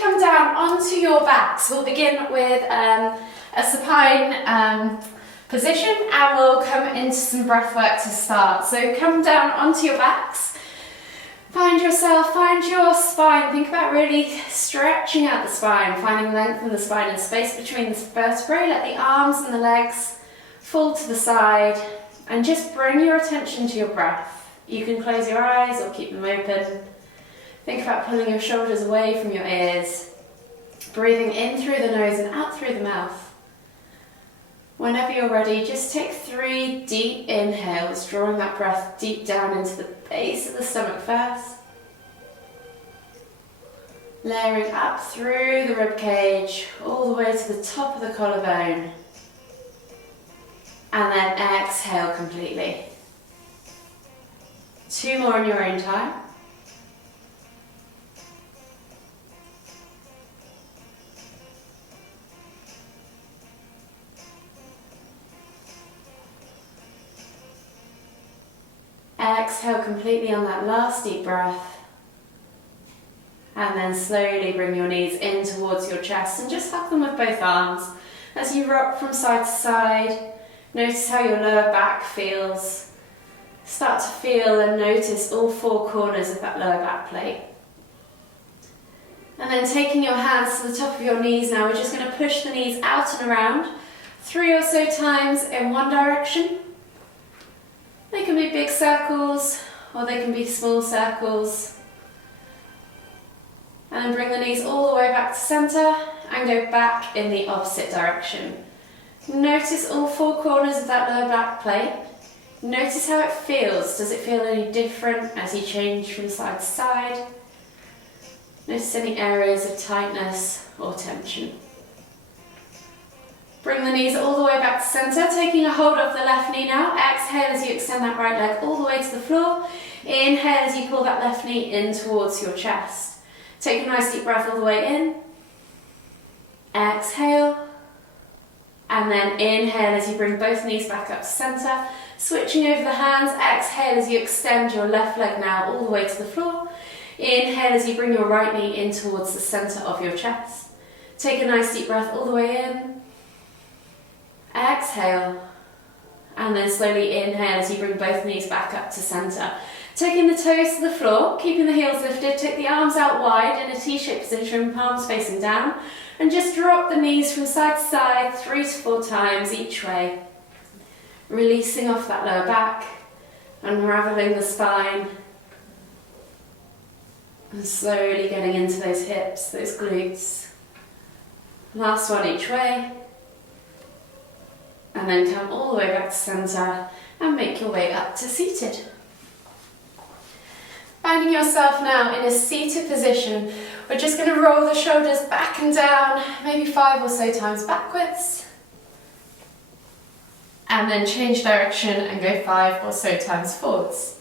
come down onto your backs. We'll begin with a supine position, and we'll come into some breath work to start. So come down onto your backs. Find yourself, find your spine. Think about really stretching out the spine, finding length in the spine and space between the vertebrae. Let the arms and the legs fall to the side, and just bring your attention to your breath. You can close your eyes or keep them open. Think about pulling your shoulders away from your ears, breathing in through the nose and out through the mouth. Whenever you're ready, just take 3 deep inhales, drawing that breath deep down into the base of the stomach first. Layering up through the rib cage, all the way to the top of the collarbone. And then exhale completely. 2 more in your own time. Exhale completely on that last deep breath. And then slowly bring your knees in towards your chest and just hug them with both arms. As you rock from side to side, notice how your lower back feels. Start to feel and notice all 4 corners of that lower back plate. And then taking your hands to the top of your knees now, we're just going to push the knees out and around 3 or so times in one direction. They can be big circles, or they can be small circles. And then bring the knees all the way back to centre and go back in the opposite direction. Notice all 4 corners of that lower back plate. Notice how it feels. Does it feel any different as you change from side to side? Notice any areas of tightness or tension. Bring the knees all the way back to centre, taking a hold of the left knee now. Exhale as you extend that right leg all the way to the floor. Inhale as you pull that left knee in towards your chest. Take a nice deep breath all the way in. Exhale. And then inhale as you bring both knees back up to centre. Switching over the hands, exhale as you extend your left leg now all the way to the floor. Inhale as you bring your right knee in towards the centre of your chest. Take a nice deep breath all the way in. Exhale, and then slowly inhale as you bring both knees back up to centre. Taking the toes to the floor, keeping the heels lifted, take the arms out wide in a T-shaped position, palms facing down, and just drop the knees from side to side 3 to 4 times each way. Releasing off that lower back, unravelling the spine, and slowly getting into those hips, those glutes. Last one each way. And then come all the way back to centre and make your way up to seated. Finding yourself now in a seated position, we're just going to roll the shoulders back and down, maybe 5 or so times backwards. And then change direction and go 5 or so times forwards.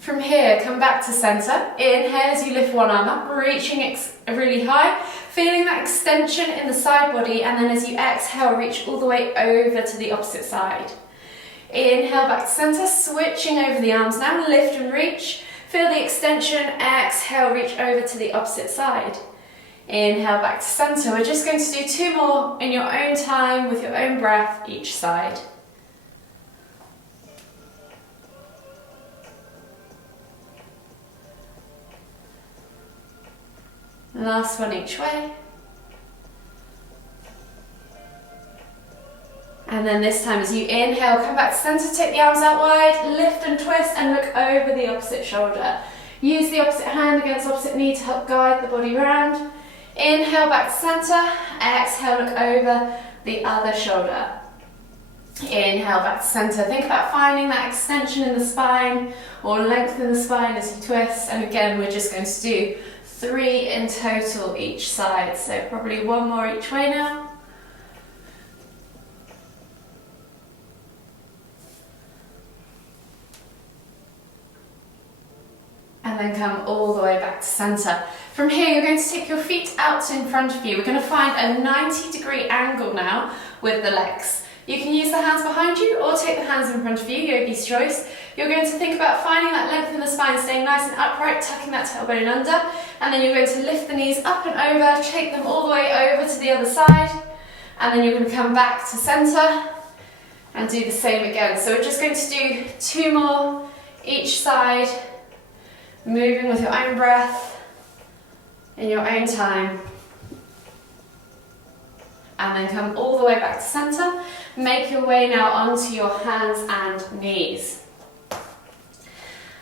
From here, come back to centre. Inhale as you lift one arm up, reaching really high, feeling that extension in the side body, and then as you exhale, reach all the way over to the opposite side. Inhale back to centre, switching over the arms now, lift and reach. Feel the extension, exhale, reach over to the opposite side. Inhale back to centre. We're just going to do 2 more in your own time with your own breath each side. Last one each way. And then this time as you inhale, come back to centre, take the arms out wide, lift and twist and look over the opposite shoulder. Use the opposite hand against opposite knee to help guide the body round. Inhale back to centre, exhale, look over the other shoulder. Inhale back to centre. Think about finding that extension in the spine or length in the spine as you twist. And again, we're just going to do 3 in total each side, so probably 1 more each way now. And then come all the way back to centre. From here, you're going to take your feet out in front of you. We're going to find a 90-degree angle now with the legs. You can use the hands behind you or take the hands in front of you, yogi's choice. You're going to think about finding that length in the spine, staying nice and upright, tucking that tailbone under, and then you're going to lift the knees up and over, take them all the way over to the other side, and then you're going to come back to center and do the same again. So we're just going to do 2 more each side, moving with your own breath in your own time. And then come all the way back to center. Make your way now onto your hands and knees.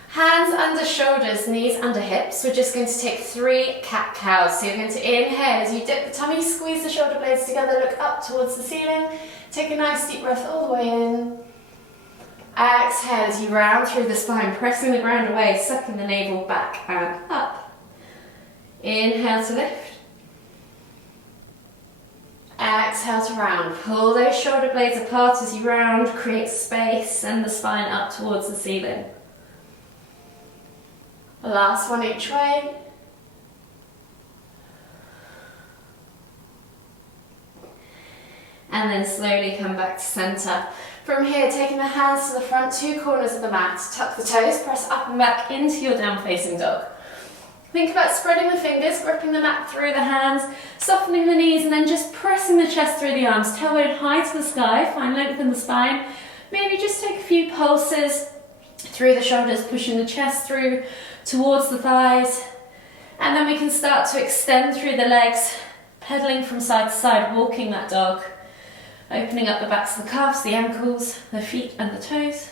Hands under shoulders, knees under hips. We're just going to take 3 cat-cows. So you're going to inhale as you dip the tummy, squeeze the shoulder blades together, look up towards the ceiling. Take a nice deep breath all the way in. Exhale as you round through the spine, pressing the ground away, sucking the navel back and up. Inhale to lift. Exhale to round. Pull those shoulder blades apart as you round, create space, send the spine up towards the ceiling. Last one each way. And then slowly come back to center. From here, taking the hands to the front 2 corners of the mat, tuck the toes, press up and back into your down facing dog. Think about spreading the fingers, gripping the mat through the hands, softening the knees, and then just pressing the chest through the arms. Tailbone high to the sky, find length in the spine. Maybe just take a few pulses through the shoulders, pushing the chest through towards the thighs. And then we can start to extend through the legs, pedaling from side to side, walking that dog. Opening up the backs of the calves, the ankles, the feet and the toes.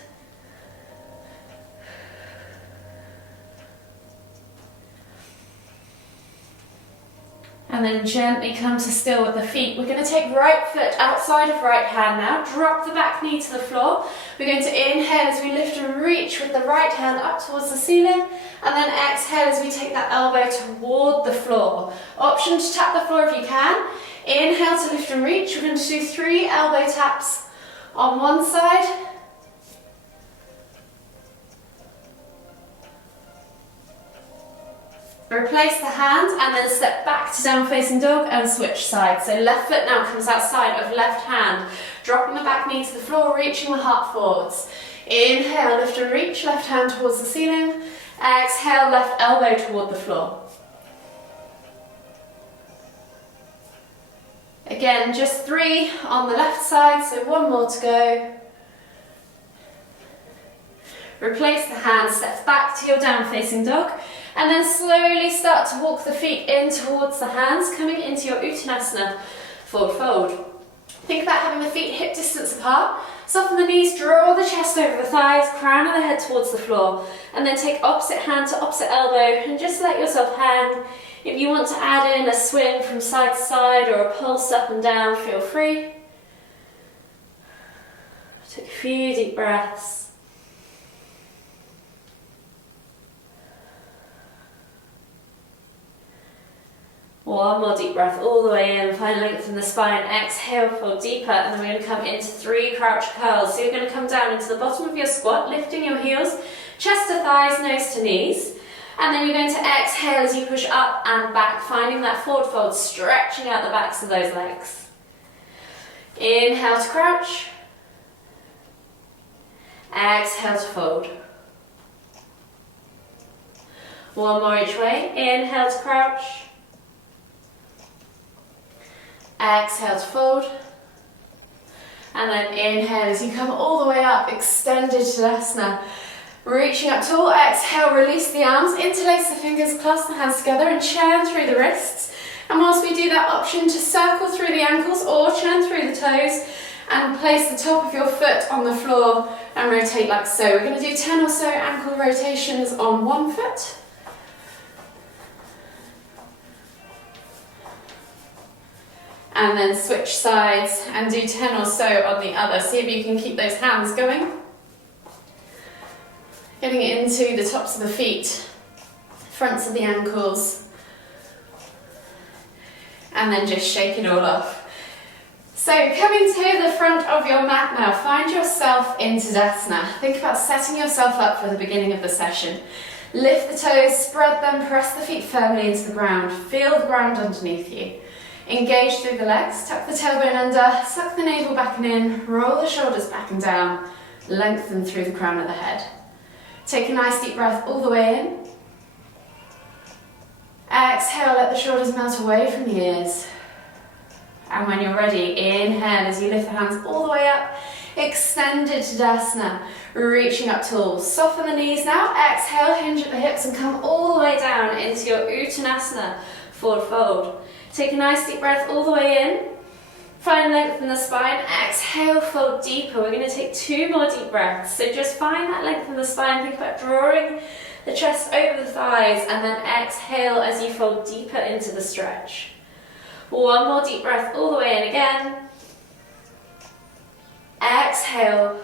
And then gently come to still with the feet. We're going to take right foot outside of right hand now. Drop the back knee to the floor. We're going to inhale as we lift and reach with the right hand up towards the ceiling. And then exhale as we take that elbow toward the floor. Option to tap the floor if you can. Inhale to lift and reach. We're going to do 3 elbow taps on one side. Replace the hand and then step back to down facing dog and switch sides. So left foot now comes outside of left hand. Dropping the back knee to the floor, reaching the heart forwards. Inhale, lift and reach, left hand towards the ceiling. Exhale, left elbow toward the floor. Again, just 3 on the left side, so 1 more to go. Replace the hand, step back to your down facing dog. And then slowly start to walk the feet in towards the hands, coming into your Uttanasana forward fold. Think about having the feet hip distance apart. Soften the knees, draw the chest over the thighs, crown of the head towards the floor. And then take opposite hand to opposite elbow and just let yourself hang. If you want to add in a swing from side to side or a pulse up and down, feel free. Take a few deep breaths. One more deep breath all the way in, find length in the spine, exhale, fold deeper, and then we're going to come into 3 crouch curls. So you're going to come down into the bottom of your squat, lifting your heels, chest to thighs, nose to knees, and then you're going to exhale as you push up and back, finding that forward fold, stretching out the backs of those legs. Inhale to crouch, exhale to fold. One more each way, inhale to crouch, exhale to fold, and then inhale as you come all the way up, extended Tadasana. Reaching up tall, exhale, release the arms, interlace the fingers, clasp the hands together and churn through the wrists. And whilst we do that, option to circle through the ankles or churn through the toes and place the top of your foot on the floor and rotate like so. We're going to do 10 or so ankle rotations on one foot. And then switch sides and do 10 or so on the other. See if you can keep those hands going. Getting into the tops of the feet, fronts of the ankles. And then just shake it all off. So coming to the front of your mat now, find yourself in Tadasana. Think about setting yourself up for the beginning of the session. Lift the toes, spread them, press the feet firmly into the ground. Feel the ground underneath you. Engage through the legs, tuck the tailbone under, suck the navel back and in, roll the shoulders back and down, lengthen through the crown of the head. Take a nice deep breath all the way in. Exhale, let the shoulders melt away from the ears. And when you're ready, inhale as you lift the hands all the way up, extended Tadasana, reaching up tall. Soften the knees now, exhale, hinge at the hips and come all the way down into your Uttanasana, forward fold. Take a nice deep breath all the way in. Find length in the spine, exhale, fold deeper. We're going to take 2 more deep breaths. So just find that length in the spine, think about drawing the chest over the thighs, and then exhale as you fold deeper into the stretch. 1 more deep breath all the way in again. Exhale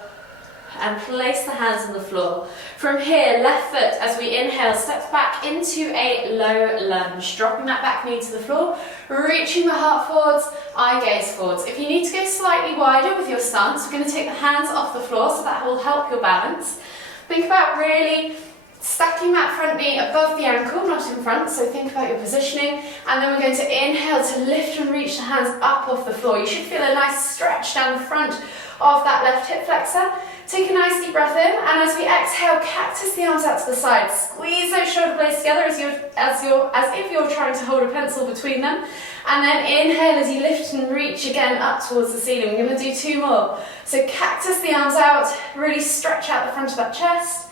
and place the hands on the floor. From here, left foot as we inhale steps back into a low lunge, dropping that back knee to the floor, reaching the heart forwards, eye gaze forwards. If you need to go slightly wider with your stance, we're going to take the hands off the floor, so that will help your balance. Think about really stacking that front knee above the ankle, not in front, so think about your positioning. And then we're going to inhale to lift and reach the hands up off the floor. You should feel a nice stretch down the front of that left hip flexor. Take a nice deep breath in, and as we exhale, cactus the arms out to the side. Squeeze those shoulder blades together as if you're trying to hold a pencil between them. And then inhale as you lift and reach again up towards the ceiling. We're going to do 2 more. So cactus the arms out, really stretch out the front of that chest.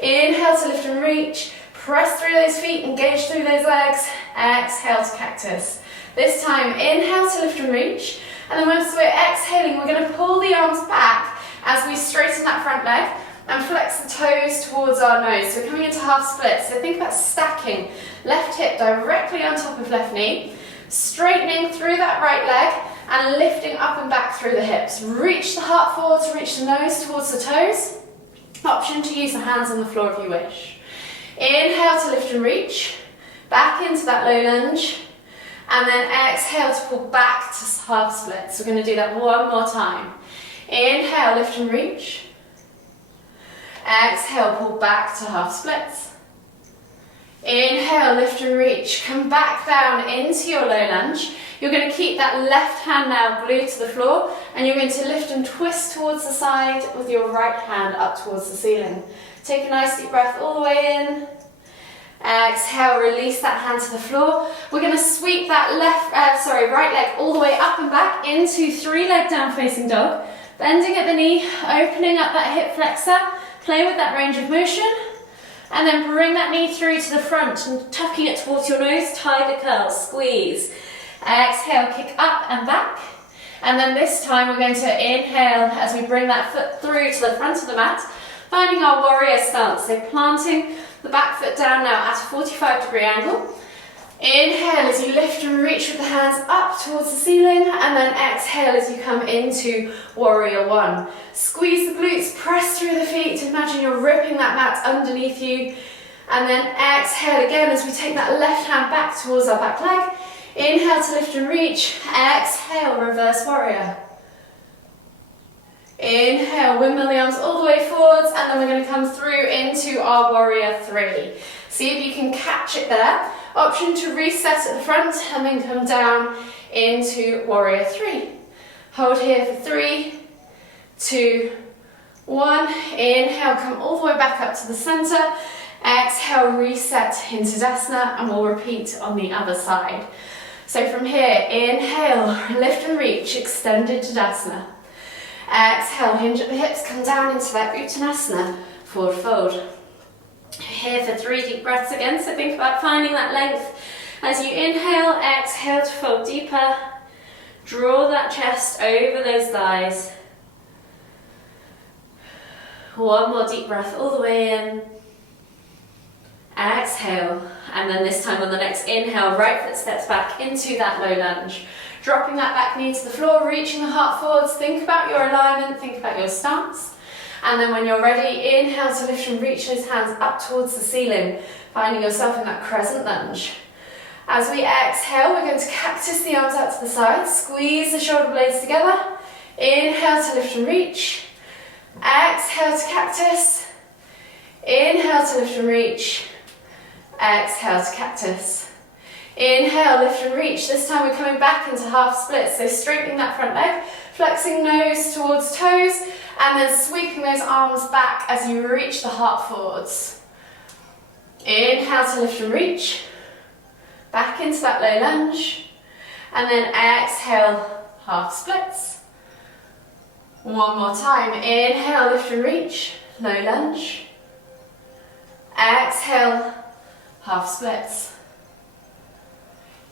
Inhale to lift and reach, press through those feet, engage through those legs, exhale to cactus. This time, inhale to lift and reach, and then once we're exhaling, we're going to pull the arms back as we straighten that front leg and flex the toes towards our nose. So we're coming into half split, so think about stacking left hip directly on top of left knee, straightening through that right leg, and lifting up and back through the hips. Reach the heart forwards, reach the nose towards the toes. Option to use the hands on the floor if you wish. Inhale to lift and reach, back into that low lunge, and then exhale to pull back to half split. So we're going to do that 1 more time. Inhale, lift and reach. Exhale, pull back to half splits. Inhale, lift and reach. Come back down into your low lunge. You're going to keep that left hand now glued to the floor, and you're going to lift and twist towards the side with your right hand up towards the ceiling. Take a nice deep breath all the way in. Exhale, release that hand to the floor. We're going to sweep that right leg all the way up and back into 3-leg down facing dog. Bending at the knee, opening up that hip flexor, play with that range of motion, and then bring that knee through to the front and tucking it towards your nose, tiger curl, squeeze. Exhale, kick up and back. And then this time we're going to inhale as we bring that foot through to the front of the mat, finding our warrior stance. So planting the back foot down now at a 45-degree angle. Inhale as you lift and reach with the hands up towards the ceiling, and then exhale as you come into warrior 1. Squeeze the glutes, press through the feet. Imagine you're ripping that mat underneath you. And then exhale again as we take that left hand back towards our back leg. Inhale to lift and reach. Exhale, reverse warrior. Inhale, windmill the arms all the way forwards, and then we're going to come through into our warrior 3. See if you can catch it there. Option to reset at the front and then come down into warrior 3. Hold here for 3, 2, 1. Inhale, come all the way back up to the center. Exhale, reset into Tadasana, and we'll repeat on the other side. So from here, inhale, lift and reach, extended Tadasana. Exhale, hinge at the hips, come down into that Uttanasana, forward fold. Here for 3 deep breaths again, so think about finding that length. As you inhale, exhale to fold deeper. Draw that chest over those thighs. 1 more deep breath all the way in. Exhale, and then this time on the next inhale, right foot steps back into that low lunge. Dropping that back knee to the floor, reaching the heart forwards. Think about your alignment, think about your stance. And then when you're ready, inhale to lift and reach those hands up towards the ceiling, finding yourself in that crescent lunge. As we exhale, we're going to cactus the arms out to the side, squeeze the shoulder blades together. Inhale to lift and reach. Exhale to cactus. Inhale to lift and reach. Exhale to cactus. Inhale, lift and reach. This time we're coming back into half splits, so straightening that front leg, flexing nose towards toes, and then sweeping those arms back as you reach the heart forwards. Inhale to lift and reach, back into that low lunge, and then exhale, half splits. One more time, inhale, lift and reach, low lunge, exhale, half splits.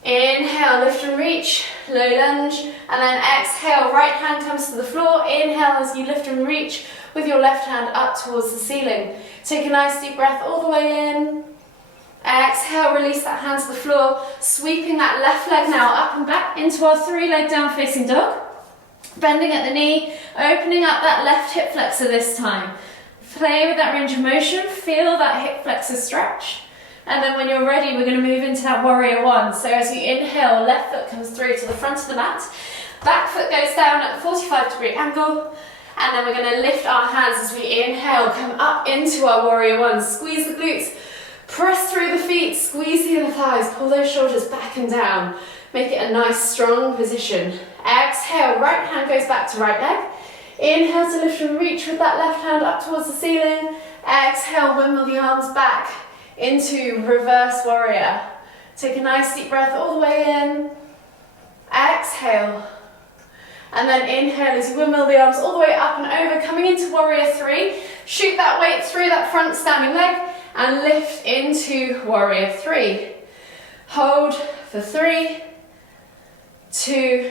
Inhale, lift and reach, low lunge, and then exhale, right hand comes to the floor. Inhale as you lift and reach with your left hand up towards the ceiling. Take a nice deep breath all the way in. Exhale, release that hand to the floor, sweeping that left leg now up and back into our 3-leg down facing dog. Bending at the knee, opening up that left hip flexor this time. Play with that range of motion, feel that hip flexor stretch. And then when you're ready, we're going to move into that warrior one. So as you inhale, left foot comes through to the front of the mat. Back foot goes down at a 45-degree angle. And then we're going to lift our hands as we inhale, come up into our warrior one. Squeeze the glutes, press through the feet, squeeze the inner thighs, pull those shoulders back and down. Make it a nice strong position. Exhale, right hand goes back to right leg. Inhale to lift and reach with that left hand up towards the ceiling. Exhale, windmill the arms back into reverse warrior. Take a nice deep breath all the way in. Exhale. And then inhale as you windmill the arms all the way up and over, coming into warrior three. Shoot that weight through that front standing leg and lift into warrior three. Hold for 3, 2,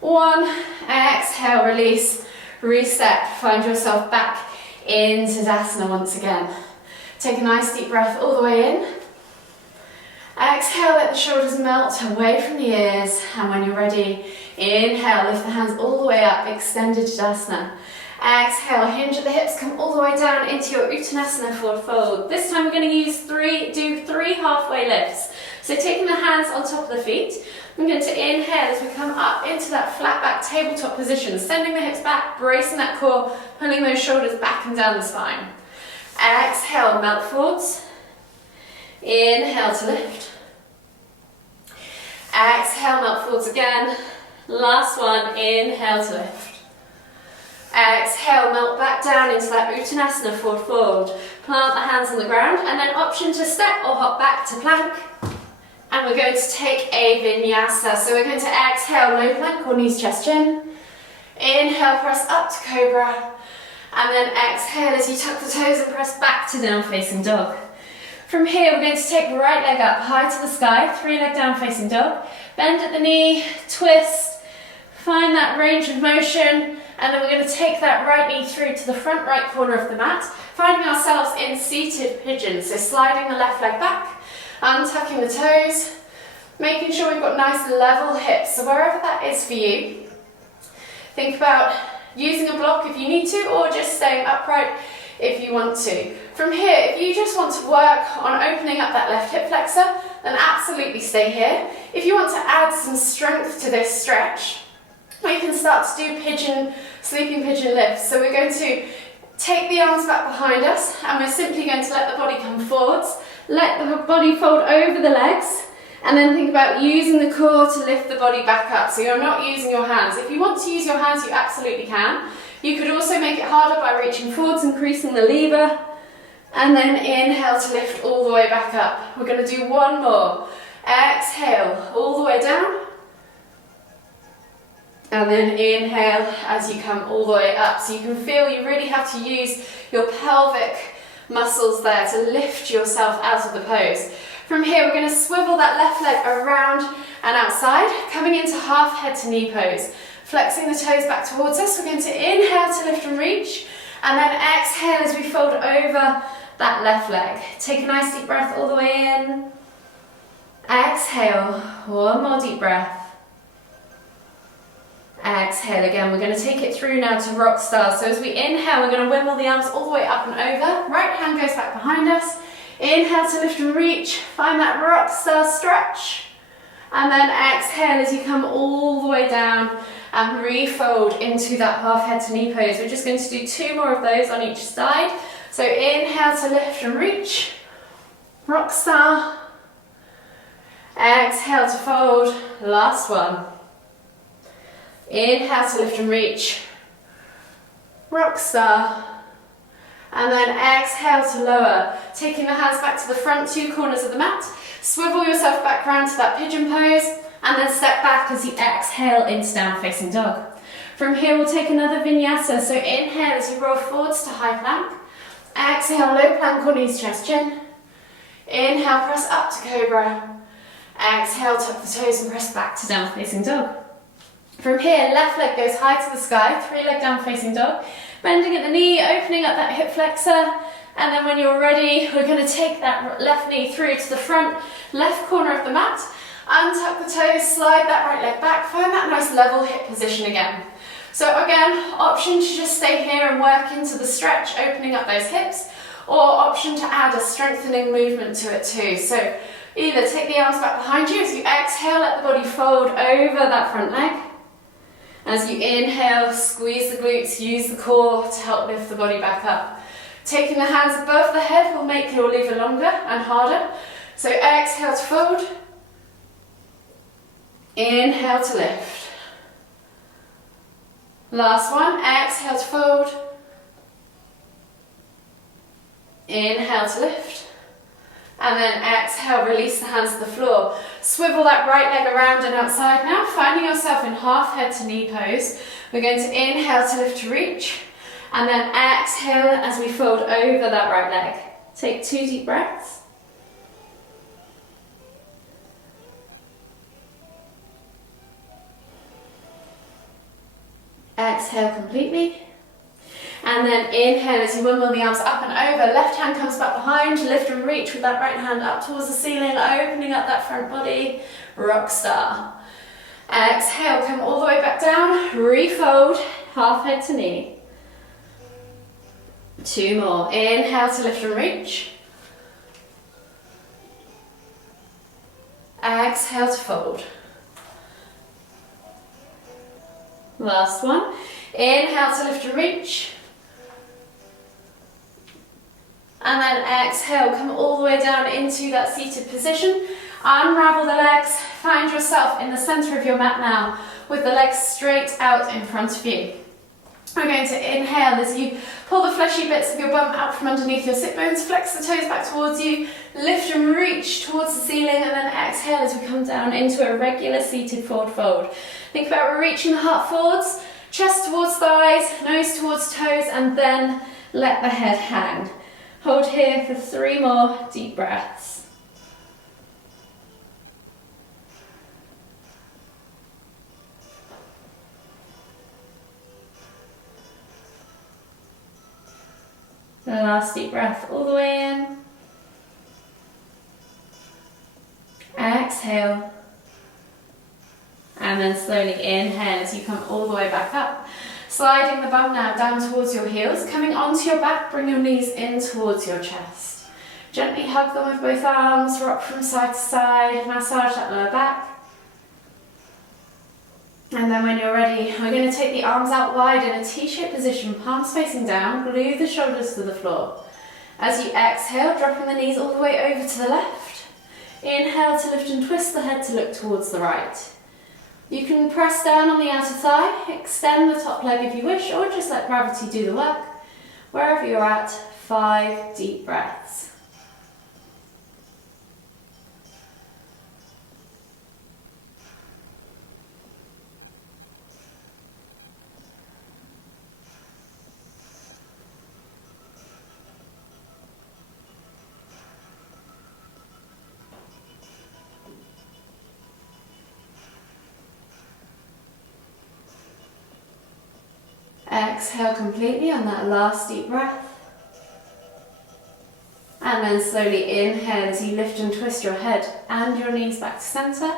1. Exhale, release, reset. Find yourself back in Tadasana once again. Take a nice deep breath all the way in. Exhale, let the shoulders melt away from the ears. And when you're ready, inhale, lift the hands all the way up, extended Tadasana. Exhale, hinge at the hips, come all the way down into your Uttanasana forward fold. This time we're going to do three halfway lifts. So taking the hands on top of the feet, I'm going to inhale as we come up into that flat back tabletop position, sending the hips back, bracing that core, pulling those shoulders back and down the spine. Exhale, melt forwards. Inhale to lift. Exhale, melt forwards again. Last one, inhale to lift. Exhale, melt back down into that Uttanasana forward fold. Plant the hands on the ground and then option to step or hop back to plank. And we're going to take a vinyasa. So we're going to exhale, low plank or knees, chest, chin. Inhale, press up to cobra. And then exhale as you tuck the toes and press back to down facing dog. From here, we're going to take right leg up high to the sky, 3-leg down facing dog. Bend at the knee, twist, find that range of motion, and then we're going to take that right knee through to the front right corner of the mat, finding ourselves in seated pigeon. So sliding the left leg back, untucking the toes, making sure we've got nice level hips. So wherever that is for you, think about using a block if you need to, or just staying upright if you want to. From here, if you just want to work on opening up that left hip flexor, then absolutely stay here. If you want to add some strength to this stretch, we can start to do pigeon, sleeping pigeon lifts. So we're going to take the arms back behind us, and we're simply going to let the body come forwards, let the body fold over the legs, and then think about using the core to lift the body back up. So you're not using your hands. If you want to use your hands, you absolutely can. You could also make it harder by reaching forwards, increasing the lever, and then inhale to lift all the way back up. We're going to do one more. Exhale, all the way down. And then inhale as you come all the way up. So you can feel you really have to use your pelvic muscles there to lift yourself out of the pose. From here, we're going to swivel that left leg around and outside, coming into half head to knee pose. Flexing the toes back towards us, we're going to inhale to lift and reach, and then exhale as we fold over that left leg. Take a nice deep breath all the way in. Exhale, one more deep breath. Exhale again, we're going to take it through now to rock star. So as we inhale, we're going to wimble the arms all the way up and over. Right hand goes back behind us. Inhale to lift and reach, find that rock star stretch. And then exhale as you come all the way down and refold into that half head to knee pose. We're just going to do 2 more of those on each side. So inhale to lift and reach, rock star. Exhale to fold, last one. Inhale to lift and reach, rock star. And then exhale to lower, taking the hands back to the front two corners of the mat. Swivel yourself back round to that pigeon pose, and then step back as you exhale into down facing dog. From here we'll take another vinyasa, so inhale as you roll forwards to high plank. Exhale, low plank or knees, chest, chin. Inhale, press up to cobra. Exhale, tuck the toes and press back to down facing dog. From here, left leg goes high to the sky, three leg down facing dog. Bending at the knee, opening up that hip flexor, and then when you're ready, we're going to take that left knee through to the front left corner of the mat, untuck the toes, slide that right leg back, find that nice level hip position again. So again, option to just stay here and work into the stretch, opening up those hips, or option to add a strengthening movement to it too. So either take the arms back behind you, as you exhale, let the body fold over that front leg. As you inhale, squeeze the glutes, use the core to help lift the body back up. Taking the hands above the head will make your lever longer and harder. So exhale to fold. Inhale to lift. Last one, exhale to fold. Inhale to lift. And then exhale, release the hands to the floor. Swivel that right leg around and outside now, finding yourself in half head to knee pose. We're going to inhale to lift to reach, and then exhale as we fold over that right leg. Take 2 deep breaths. Exhale completely. And then inhale as you windmill the arms up and over. Left hand comes back behind, lift and reach with that right hand up towards the ceiling, opening up that front body, rock star. Exhale, come all the way back down, refold, half head to knee. 2 more, inhale to lift and reach. Exhale to fold. Last one, inhale to lift and reach. And then exhale, come all the way down into that seated position. Unravel the legs, find yourself in the center of your mat now with the legs straight out in front of you. We're going to inhale as you pull the fleshy bits of your bum out from underneath your sit bones, flex the toes back towards you, lift and reach towards the ceiling, and then exhale as we come down into a regular seated forward fold. Think about reaching the heart forwards, chest towards thighs, nose towards toes, and then let the head hang. Hold here for 3 more deep breaths. The last deep breath all the way in. Exhale. And then slowly inhale as you come all the way back up. Sliding the bum now down towards your heels, coming onto your back, bring your knees in towards your chest. Gently hug them with both arms, rock from side to side, massage that lower back. And then when you're ready, we're going to take the arms out wide in a T-shaped position, palms facing down, glue the shoulders to the floor. As you exhale, dropping the knees all the way over to the left. Inhale to lift and twist the head to look towards the right. You can press down on the outer thigh, extend the top leg if you wish, or just let gravity do the work. Wherever you're at, 5 deep breaths. Exhale completely on that last deep breath. And then slowly inhale as you lift and twist your head and your knees back to center.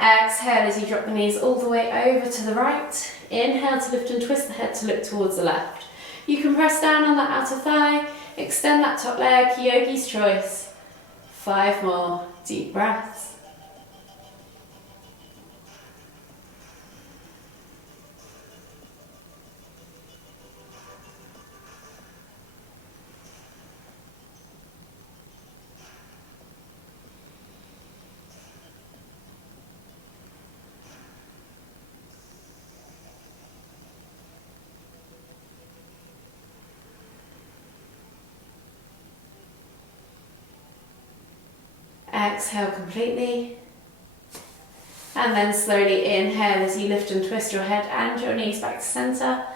Exhale as you drop the knees all the way over to the right. Inhale to lift and twist the head to look towards the left. You can press down on that outer thigh, extend that top leg, yogi's choice. 5 more deep breaths. Exhale completely. And then slowly inhale as you lift and twist your head and your knees back to center.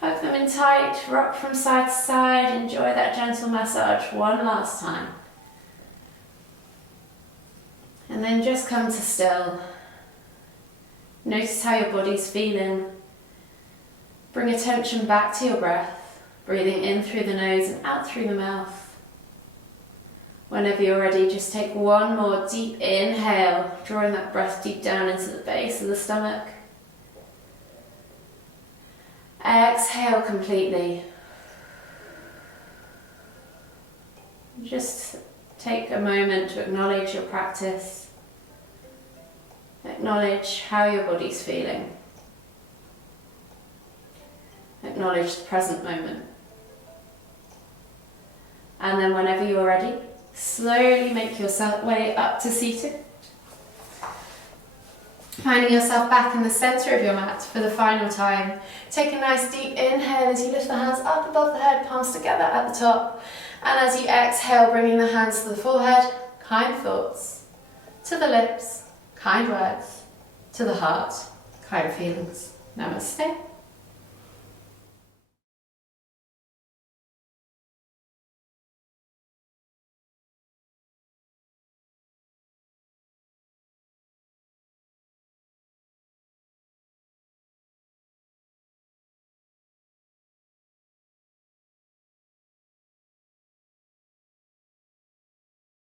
Hug them in tight, rock from side to side. Enjoy that gentle massage one last time. And then just come to still. Notice how your body's feeling. Bring attention back to your breath, breathing in through the nose and out through the mouth. Whenever you're ready, just take one more deep inhale, drawing that breath deep down into the base of the stomach. Exhale completely. Just take a moment to acknowledge your practice. Acknowledge how your body's feeling. Acknowledge the present moment. And then whenever you're ready, slowly make your way up to seated. Finding yourself back in the center of your mat for the final time. Take a nice deep inhale as you lift the hands up above the head, palms together at the top. And as you exhale, bringing the hands to the forehead, kind thoughts. To the lips, kind words. To the heart, kind feelings. Namaste.